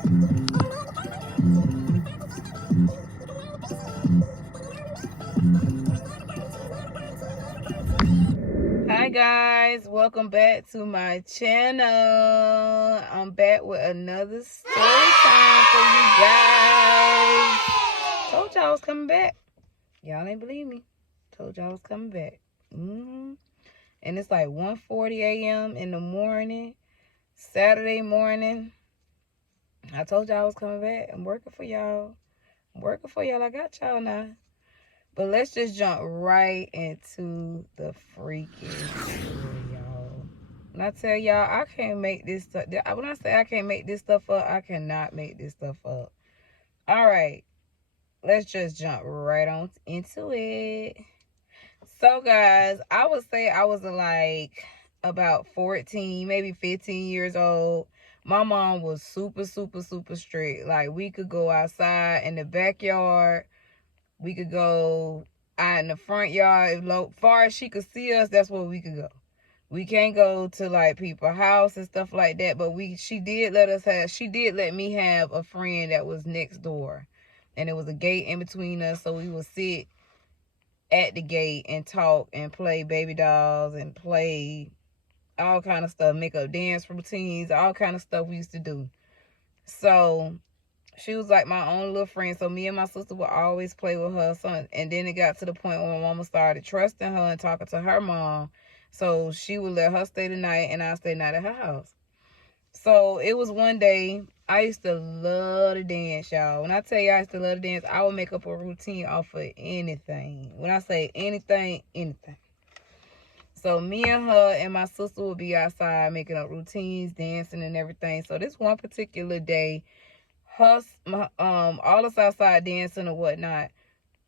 Hi guys, welcome back to my channel. I'm back with another story time for you guys. Told y'all I was coming back. Y'all ain't believe me. Told y'all I was coming back. And it's like 1:40 a.m. in the morning, Saturday morning. I told y'all I was coming back. I'm working for y'all. I got y'all now. But let's just jump right into the freaking story, y'all. When I tell y'all, I can't make this stuff. When I say I can't make this stuff up, I cannot make this stuff up. All right. Let's just jump right on into it. So, guys, I would say I was like about 14, maybe 15 years old. My mom was super, super, super strict. Like, we could go outside in the backyard. We could go out in the front yard. As far as she could see us, that's where we could go. We can't go to like people's house and stuff like that. But she did let me have a friend that was next door. And there was a gate in between us. So we would sit at the gate and talk and play baby dolls and play all kind of stuff, make up dance routines, all kind of stuff we used to do. So she was like my own little friend. So me and my sister would always play with her son. And then it got to the point where my mama started trusting her and talking to her mom. So she would let her stay the night and I stay the night at her house. So it was one day, I used to love to dance, y'all. When I tell you I used to love to dance, I would make up a routine off of anything. When I say anything, anything. So me and her and my sister would be outside making up routines, dancing and everything. So this one particular day, all us outside dancing or whatnot.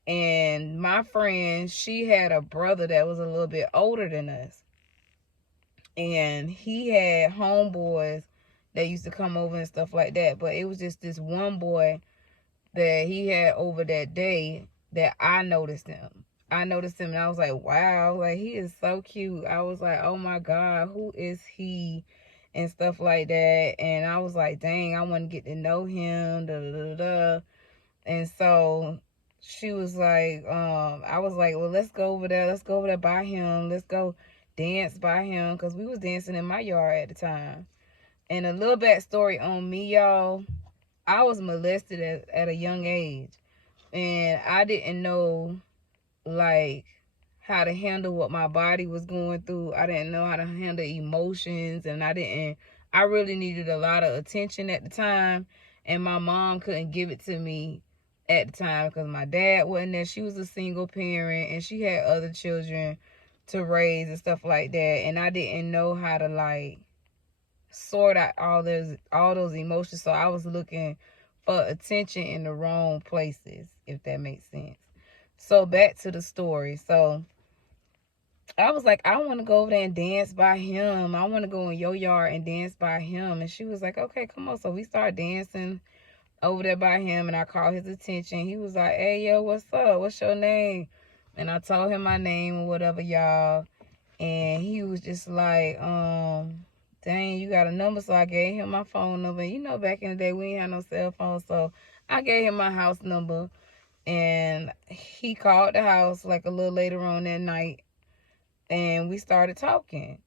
And my friend, she had a brother that was a little bit older than us. And he had homeboys that used to come over and stuff like that. But it was just this one boy that he had over that day that I noticed him. And I was like, wow, like he is so cute. I was like, oh my God, who is he? And stuff like that. And I was like, dang, I want to get to know him. Da, da, da, da. And so she was like, I was like, well, let's go over there. Let's go over there by him. Let's go dance by him. Because we was dancing in my yard at the time. And a little backstory on me, y'all. I was molested at a young age. And I didn't know, like, how to handle what my body was going through. I didn't know how to handle emotions. And I really needed a lot of attention at the time. And my mom couldn't give it to me at the time because my dad wasn't there. She was a single parent and she had other children to raise and stuff like that. And I didn't know how to like sort out all those emotions. So I was looking for attention in the wrong places, if that makes sense. So back to the story. So I was like, I want to go over there and dance by him. I want to go in your yard and dance by him. And she was like, okay, come on. So we started dancing over there by him and I called his attention. He was like, hey, yo, what's up? What's your name? And I told him my name or whatever, y'all. And he was just like, dang, you got a number? So I gave him my phone number. You know, back in the day, we ain't had no cell phone. So I gave him my house number. And he called the house like a little later on that night. And we started talking.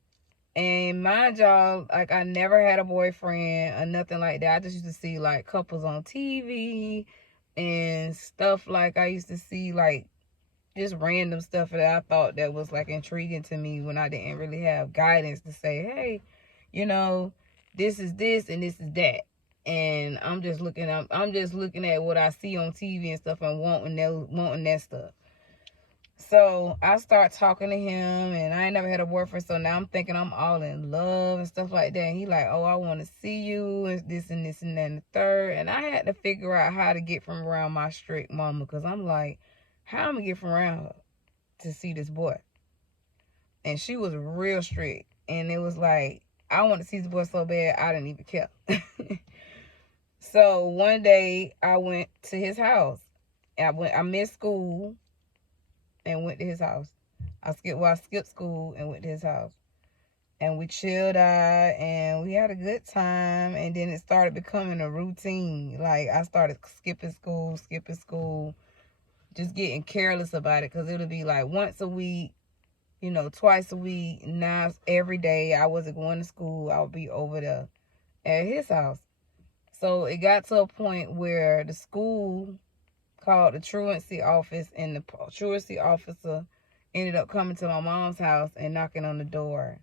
And mind y'all, like I never had a boyfriend or nothing like that. I just used to see like couples on TV and stuff. Like I used to see like just random stuff that I thought that was like intriguing to me when I didn't really have guidance to say, hey, you know, this is this and this is that. And I'm just looking at what I see on TV and stuff and wanting that stuff. So I start talking to him and I ain't never had a boyfriend. So now I'm thinking I'm all in love and stuff like that. And he like, oh, I want to see you and this and this and that and the third. And I had to figure out how to get from around my strict mama. Because I'm like, how am I going to get from around her to see this boy? And she was real strict. And it was like, I want to see this boy so bad, I didn't even care. So one day I went to his house. I missed school and went to his house. I skipped school and went to his house. and we chilled out and we had a good time. And then it started becoming a routine. Like, I started skipping school, just getting careless about it, because it'll be like once a week, twice a week. Now it's every day. I wasn't going to school. I would be over there at his house. So it got to a point where the school called the truancy office, and the truancy officer ended up coming to my mom's house and knocking on the door.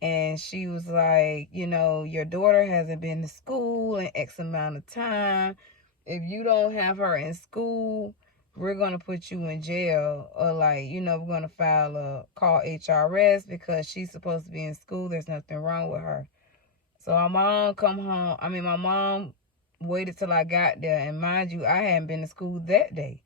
And she was like, your daughter hasn't been to school in X amount of time. If you don't have her in school, we're going to put you in jail. Or like, we're going to call HRS because she's supposed to be in school. There's nothing wrong with her. So my mom waited till I got there. And mind you, I hadn't been to school that day.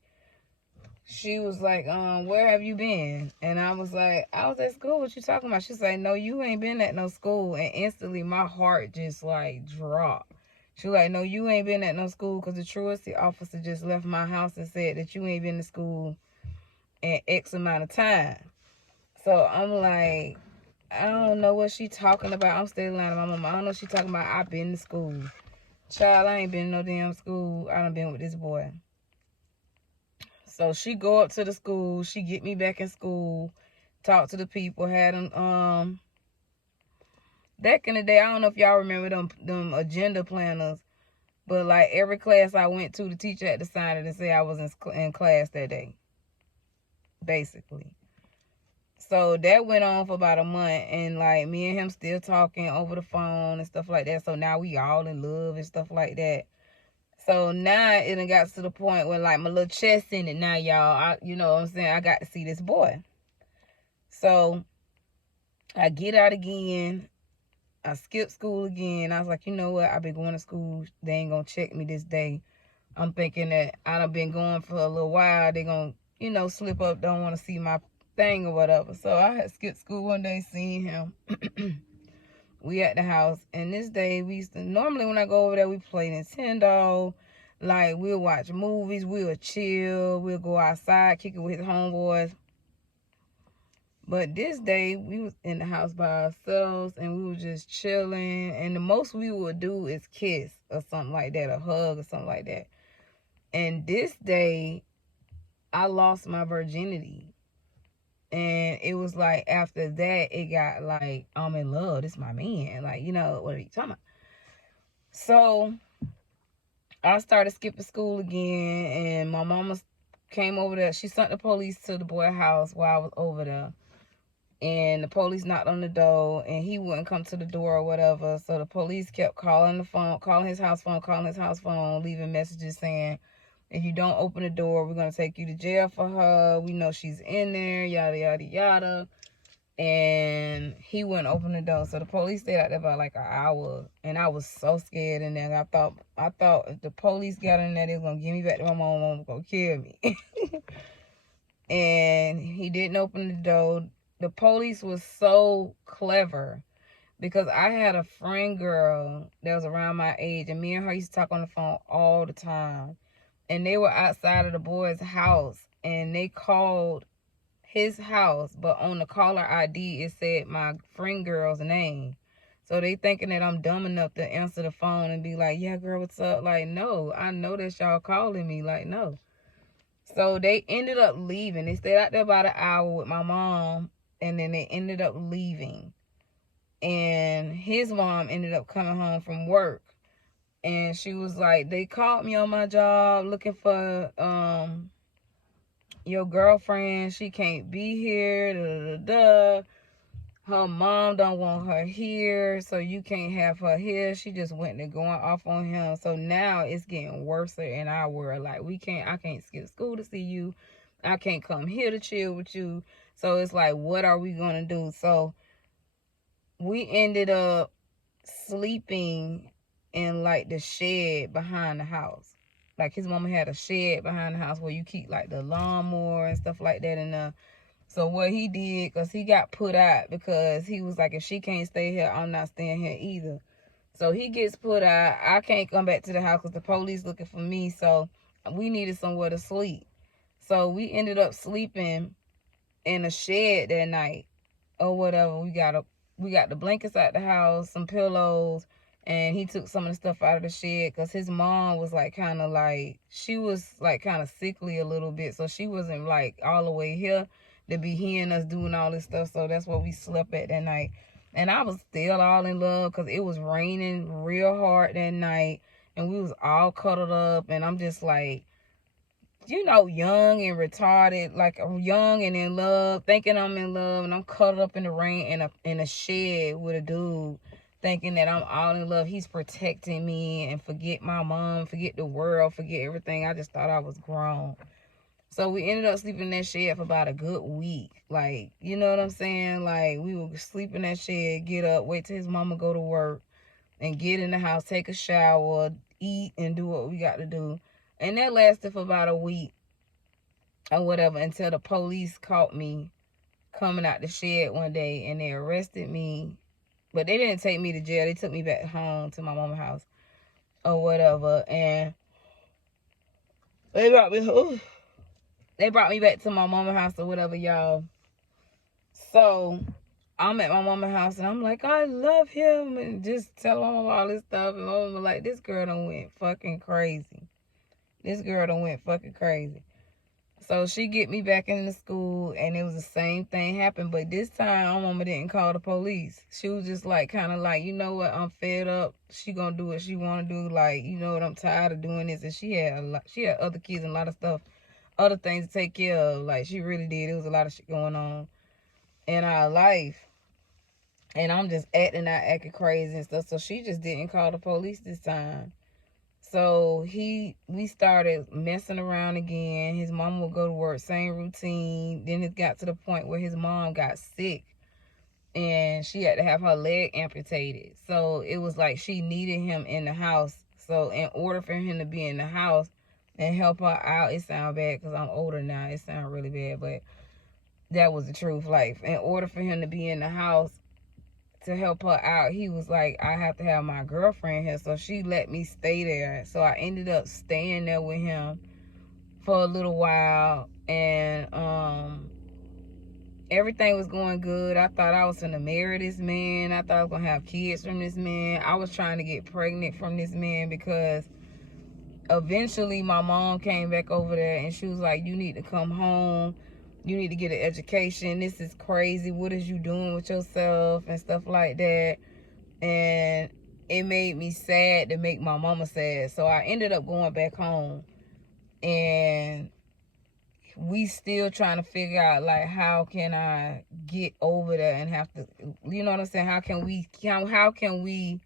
She was like, where have you been? And I was like, I was at school. What you talking about? She's like, no, you ain't been at no school. And instantly my heart just like dropped. She was like, no, you ain't been at no school, because the truancy officer just left my house and said that you ain't been to school in X amount of time. So I'm like, I don't know what she talking about. I'm still lying to my mama. I don't know what she talking about. I've been to school. Child, I ain't been to no damn school. I done been with this boy. So she go up to the school. She get me back in school. Talk to the people. Had them, back in the day, I don't know if y'all remember them agenda planners. But like every class I went to, the teacher had to sign it and say I was in class that day. Basically. So that went on for about a month. And like me and him still talking over the phone and stuff like that. So now we all in love and stuff like that. So now it done got to the point where like my little chest in it now, y'all. You know what I'm saying? I got to see this boy. So I get out again. I skip school again. I was like, you know what? I've been going to school. They ain't going to check me this day. I'm thinking that I done been going for a little while. They going to, slip up, don't want to see my thing or whatever. So I had skipped school one day, seeing him. We at the house. And this day, normally when I go over there, we play Nintendo. Like, we'll watch movies. We'll chill. We'll go outside, kick it with his homeboys. But this day, we was in the house by ourselves, and we were just chilling. And the most we would do is kiss or something like that, a hug or something like that. And this day, I lost my virginity. And it was like, after that, it got like, I'm in love. This is my man. Like, what are you talking about? So I started skipping school again, and my mama came over there. She sent the police to the boy's house while I was over there. And the police knocked on the door, and he wouldn't come to the door or whatever. So the police kept calling his house phone, leaving messages saying, if you don't open the door, we're going to take you to jail for her. We know she's in there, yada, yada, yada. And he wouldn't open the door. So the police stayed out there about like an hour. And I was so scared in there. I thought if the police got in there, they was going to give me back to my mom. My mom was going to kill me. And he didn't open the door. The police was so clever, because I had a friend girl that was around my age, and me and her used to talk on the phone all the time. And they were outside of the boy's house, and they called his house, but on the caller ID, it said my friend girl's name. So they thinking that I'm dumb enough to answer the phone and be like, yeah, girl, what's up? Like, no, I know that y'all calling me. Like, no. So they ended up leaving. They stayed out there about an hour with my mom, and then they ended up leaving. And his mom ended up coming home from work. And she was like, they called me on my job looking for your girlfriend. She can't be here. Da, da, da, da. Her mom don't want her here, so you can't have her here. She just went and going off on him. So now it's getting worse in our world. Like, I can't skip school to see you. I can't come here to chill with you. So it's like, what are we going to do? So we ended up sleeping in like the shed behind the house. Like, his mama had a shed behind the house where you keep like the lawnmower and stuff like that in there. So what he did, because he got put out, because he was like, if she can't stay here, I'm not staying here either. So he gets put out. I can't come back to the house because the police looking for me. So we needed somewhere to sleep. So we ended up sleeping in a shed that night or whatever. We got we got the blankets out the house, some pillows, and he took some of the stuff out of the shed because his mom was like kind of like, she was like kind of sickly a little bit, so she wasn't like all the way here to be hearing us doing all this stuff. So that's what we slept at that night. And I was still all in love because it was raining real hard that night, and we was all cuddled up, and I'm just like, you know, young and retarded, like young and in love, thinking I'm in love, and I'm cuddled up in the rain in a shed with a dude, thinking that I'm all in love. He's protecting me, and forget my mom, forget the world, forget everything. I just thought I was grown. So we ended up sleeping in that shed for about a good week. Like, you know what I'm saying? Like, we would sleep in that shed, get up, wait till his mama go to work, and get in the house, take a shower, eat, and do what we got to do. And that lasted for about a week or whatever until the police caught me coming out the shed one day, and they arrested me. But they didn't take me to jail. They took me back home to my mama's house or whatever. And they brought me back to my mama's house or whatever, y'all. So I'm at my mama's house, and I'm like, I love him, and just tell my mama all this stuff. And my mama like, this girl done went fucking crazy. This girl done went fucking crazy. So she get me back into school, and it was the same thing happened. But this time, my mama didn't call the police. She was just like, kind of like, you know what, I'm fed up. She gonna do what she want to do. Like, you know what, I'm tired of doing this. And she had other kids and a lot of stuff, other things to take care of. Like, she really did. It was a lot of shit going on in our life. And I'm just acting crazy and stuff. So she just didn't call the police this time. So we started messing around again. His mom would go to work, same routine. Then it got to the point where his mom got sick, and she had to have her leg amputated. So it was like she needed him in the house. So in order for him to be in the house and help her out, it sounds bad because I'm older now. It sounds really bad, but that was the truth. Like, in order for him to be in the house to help her out, he was like, I have to have my girlfriend here. So she let me stay there. So I ended up staying there with him for a little while, and everything was going good. I thought I was gonna marry this man. I thought I was gonna have kids from this man. I was trying to get pregnant from this man because eventually my mom came back over there, and she was like, you need to come home, you need to get an education, this is crazy, what is you doing with yourself, and stuff like that. And it made me sad to make my mama sad. So I ended up going back home, and we still trying to figure out, like, how can I get over there and have to, you know what I'm saying, how can we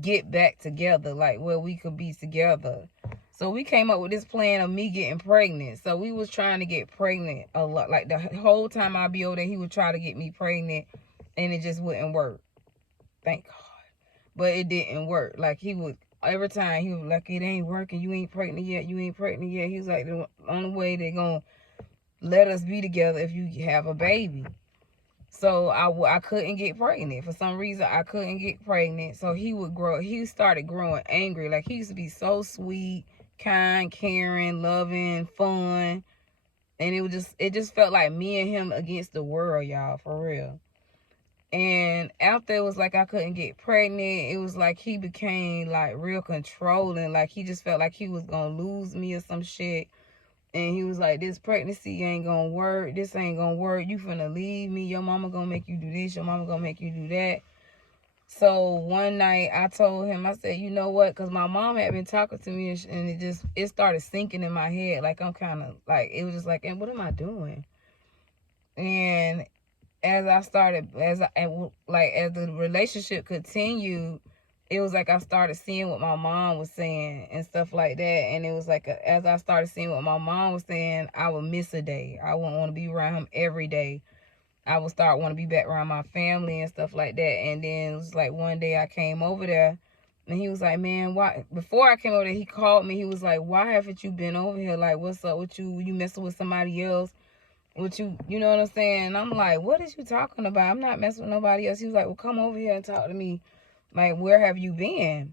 get back together, like where we could be together. So we came up with this plan of me getting pregnant. So we was trying to get pregnant a lot. Like, the whole time I'd be over there, he would try to get me pregnant, and it just wouldn't work. Thank God. But it didn't work. Like, every time he was like, it ain't working, you ain't pregnant yet, you ain't pregnant yet. He was like, the only way they're gonna let us be together if you have a baby. So I couldn't get pregnant. For some reason, I couldn't get pregnant. So he started growing angry. Like, he used to be so sweet, kind, caring, loving, fun. And it just felt like me and him against the world, y'all, for real. And after it was like I couldn't get pregnant, it was like he became like real controlling. Like, he just felt like he was gonna lose me or some shit. And he was like, this pregnancy ain't gonna work. This ain't gonna work. You finna leave me. Your mama gonna make you do this. Your mama gonna make you do that. So one night I told him, I said, you know what? Because my mom had been talking to me, and it started sinking in my head. Like, I'm kind of like, it was just like, and what am I doing? And as the relationship continued, it was like I started seeing what my mom was saying and stuff like that. And it was like, as I started seeing what my mom was saying, I would miss a day. I wouldn't want to be around him every day. I would start want to be back around my family and stuff like that. And then it was like one day I came over there, and he was like, man, why? Before I came over there, he called me. He was like, why haven't you been over here? Like, what's up with you? You messing with somebody else? You know what I'm saying? And I'm like, what is you talking about? I'm not messing with nobody else. He was like, well, come over here and talk to me. Like, where have you been?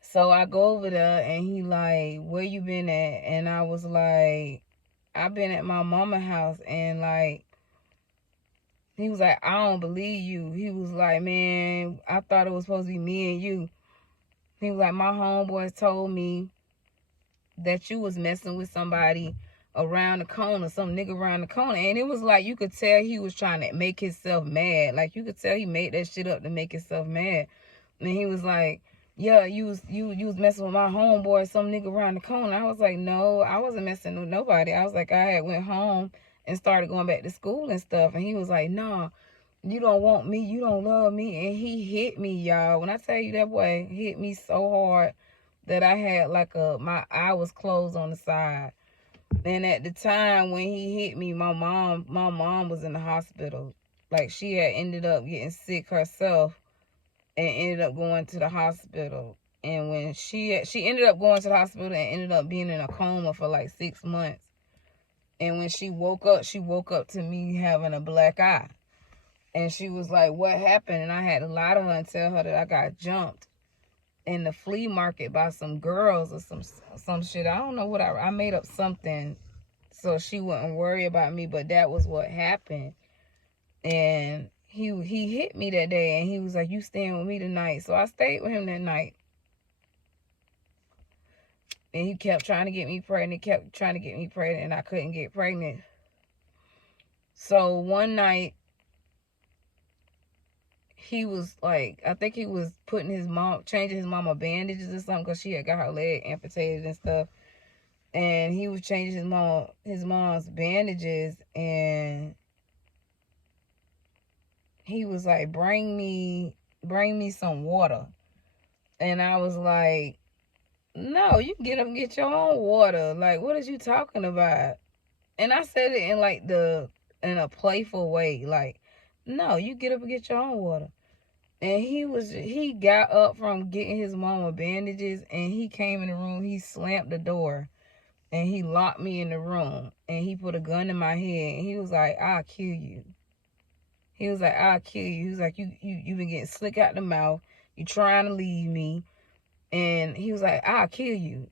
So I go over there, and he like, where you been at? And I was like, I've been at my mama house. And like, He was like, I don't believe you. He was like, man, I thought it was supposed to be me and you. He was like, my homeboys told me that you was messing with somebody around the corner, some nigga around the corner. And it was like, you could tell he was trying to make himself mad. Like, you could tell he made that shit up to make himself mad. And he was like, yeah, you was messing with my homeboy, some nigga around the corner. I was like, no, I wasn't messing with nobody. I was like, I had went home and started going back to school and stuff. And he was like, nah, you don't want me, you don't love me. And he hit me, y'all. When I tell you, that boy hit me so hard that I had like my eye was closed on the side. And at the time when he hit me, my mom was in the hospital. Like, she had ended up getting sick herself and ended up going to the hospital. And when she ended up going to the hospital and ended up being in a coma for like 6 months. And when she woke up to me having a black eye. And she was like, what happened? And I had to lie to her and tell her that I got jumped in the flea market by some girls or some shit. I don't know what I made up something so she wouldn't worry about me, but that was what happened. And he hit me that day, and he was like, you staying with me tonight? So I stayed with him that night. And he kept trying to get me pregnant, and I couldn't get pregnant. So one night, he was like, I think he was changing his mama bandages or something, because she had got her leg amputated and stuff. And he was changing his mom's bandages, and he was like, bring me some water. And I was like, no, you get up and get your own water. Like, what is you talking about? And I said it in like in a playful way, like, no, you get up and get your own water. And he got up from getting his mama bandages, and he came in the room, he slammed the door, and he locked me in the room, and he put a gun in my head, and he was like, I'll kill you. He was like, I'll kill you. He was like, you been getting slick out the mouth. You trying to leave me. And he was like, I'll kill you.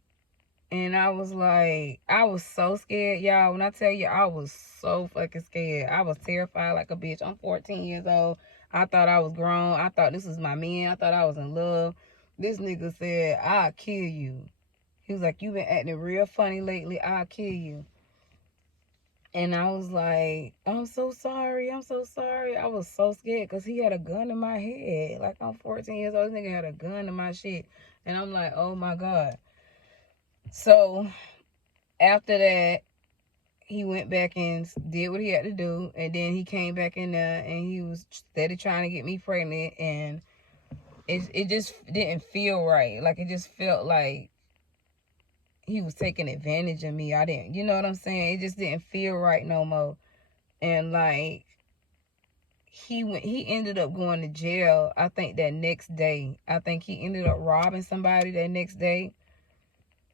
And I was like, I was so scared, y'all. When I tell you, I was so fucking scared. I was terrified like a bitch. I'm 14 years old. I thought I was grown. I thought this was my man. I thought I was in love. This nigga said, I'll kill you. He was like, you been acting real funny lately. I'll kill you. And I was like, I'm so sorry. I'm so sorry. I was so scared because he had a gun in my head. Like, I'm 14 years old. This nigga had a gun in my shit. And I'm like, oh my God. So after that, he went back and did what he had to do. And then he came back in there and he was steady trying to get me pregnant. And it just didn't feel right. Like, it just felt like he was taking advantage of me. You know what I'm saying? It just didn't feel right no more. And like, he ended up going to jail, I think, that next day. I think he ended up robbing somebody that next day.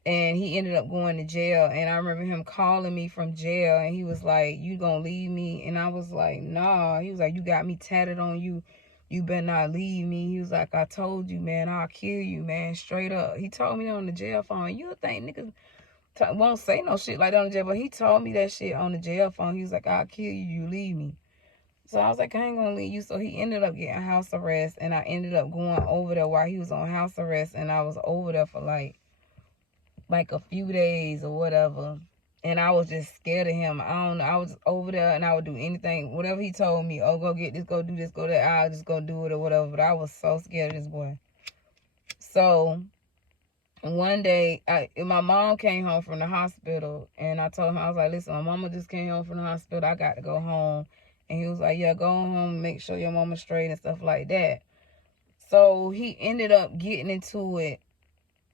And he ended up going to jail. And I remember him calling me from jail. And he was like, you gonna leave me? And I was like, nah. He was like, you got me tatted on you. You better not leave me. He was like, I told you, man, I'll kill you, man. Straight up. He told me on the jail phone. You think niggas won't say no shit like that on the jail, but he told me that shit on the jail phone. He was like, I'll kill you, you leave me. So I was like, I ain't gonna leave you. So he ended up getting house arrest, and I ended up going over there while he was on house arrest, and I was over there for like a few days or whatever. And I was just scared of him. I don't know. I was over there, and I would do anything, whatever he told me. Oh, go get this, go do this, go that. I'll just go do it or whatever. But I was so scared of this boy. So one day, my mom came home from the hospital, and I told him, I was like, listen, my mama just came home from the hospital. I got to go home. And he was like, yeah, go home and make sure your mama's straight and stuff like that. So he ended up getting into it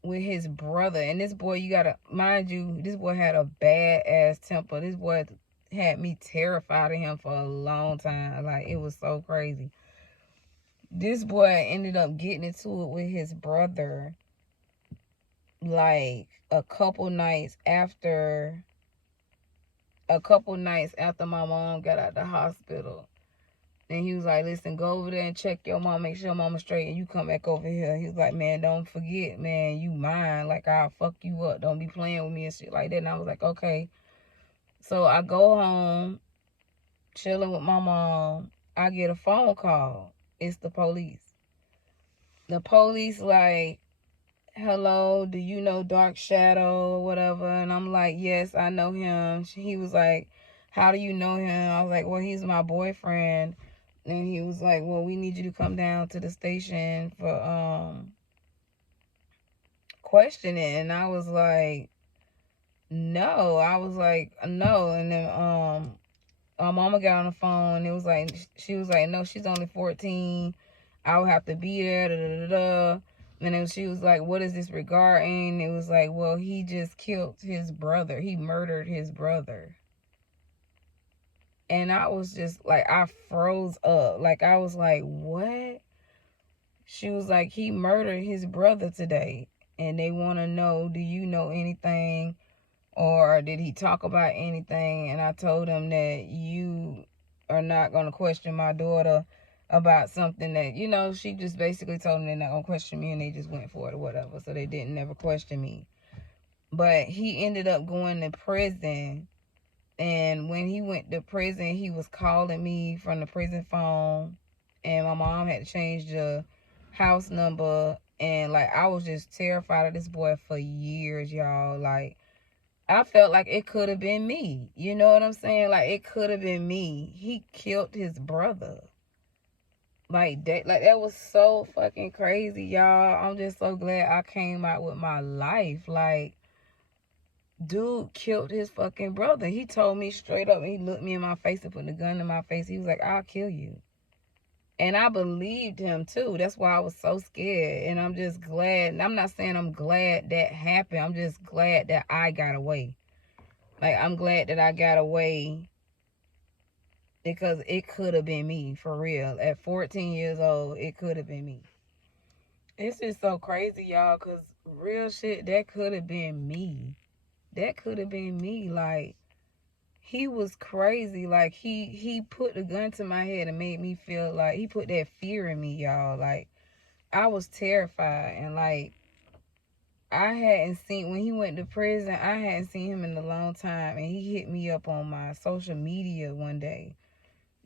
with his brother. And this boy, you got to, mind you, this boy had a bad-ass temper. This boy had me terrified of him for a long time. Like, it was so crazy. This boy ended up getting into it with his brother like a couple nights after my mom got out the hospital. And he was like, listen, go over there and check your mom, make sure your mama's straight, and you come back over here. He was like, man, don't forget, man, you mine. Like, I'll fuck you up. Don't be playing with me and shit like that. And I was like, okay. So I go home, chilling with my mom. I get a phone call. It's the police. The police like, hello, do you know Dark Shadow or whatever? And I'm like, yes, I know him. He was like, how do you know him? I was like, well, he's my boyfriend. And he was like, well, we need you to come down to the station for questioning. And I was like, no. I was like, no. And then my mama got on the phone and it was like, she was like, no, she's only 14. I would have to be there. Da, da, da, da. And then she was like, what is this regarding? It was like, well, he just killed his brother. He murdered his brother. And I was just like, I froze up. Like, I was like, what? She was like, he murdered his brother today. And they want to know, do you know anything? Or did he talk about anything? And I told him that you are not going to question my daughter about something that, you know, she just basically told them they're not going to question me and they just went for it or whatever. So they didn't never question me. But he ended up going to prison. And when he went to prison, he was calling me from the prison phone. And my mom had to change the house number. And, like, I was just terrified of this boy for years, y'all. Like, I felt like it could have been me. You know what I'm saying? Like, it could have been me. He killed his brother. Like that was so fucking crazy, y'all. I'm just so glad I came out with my life. Like, dude killed his fucking brother. He told me straight up. He looked me in my face and put the gun in my face. He was like, I'll kill you. And I believed him, too. That's why I was so scared. And I'm just glad. And I'm not saying I'm glad that happened. I'm just glad that I got away. Like, I'm glad that I got away because it could have been me, for real. At 14 years old, it could have been me. It's just so crazy, y'all, because real shit, that could have been me. That could have been me. Like, he was crazy. Like, he put the gun to my head and made me feel like, he put that fear in me, y'all. Like, I was terrified. And, like, I hadn't seen, when he went to prison, I hadn't seen him in a long time. And he hit me up on my social media one day.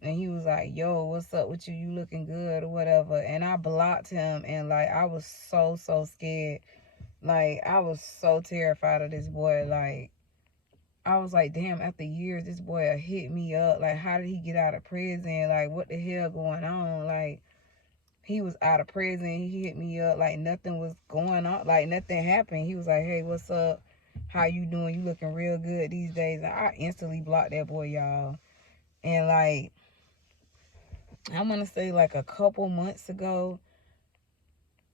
And he was like, yo, what's up with you? You looking good or whatever. And I blocked him. And, like, I was so scared. Like, I was so terrified of this boy. Like, I was like, damn, after years, this boy hit me up. Like, how did he get out of prison? Like, what the hell going on? Like, he was out of prison. He hit me up. Like, nothing was going on. Like, nothing happened. He was like, hey, what's up? How you doing? You looking real good these days. And I instantly blocked that boy, y'all. And, like, I'm going to say, like, a couple months ago,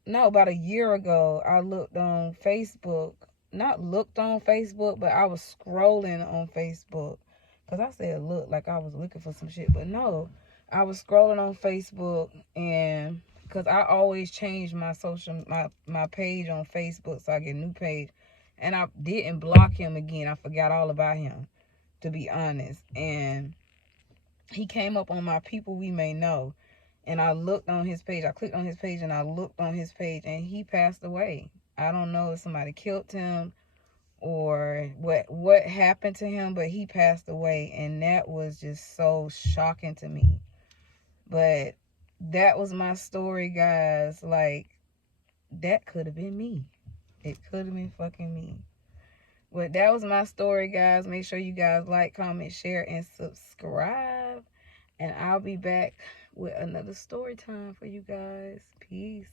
no, about a year ago, I looked on Facebook. Not looked on Facebook, but I was scrolling on Facebook. Because I said look like I was looking for some shit. But no, I was scrolling on Facebook. And because I always change my my page on Facebook so I get a new page. And I didn't block him again. I forgot all about him, to be honest. And he came up on my people we may know. And I looked on his page. I clicked on his page and I looked on his page and he passed away. I don't know if somebody killed him or what happened to him, but he passed away. And that was just so shocking to me. But that was my story, guys. Like, that could have been me. It could have been fucking me. But that was my story, guys. Make sure you guys like, comment, share, and subscribe. And I'll be back with another story time for you guys. Peace.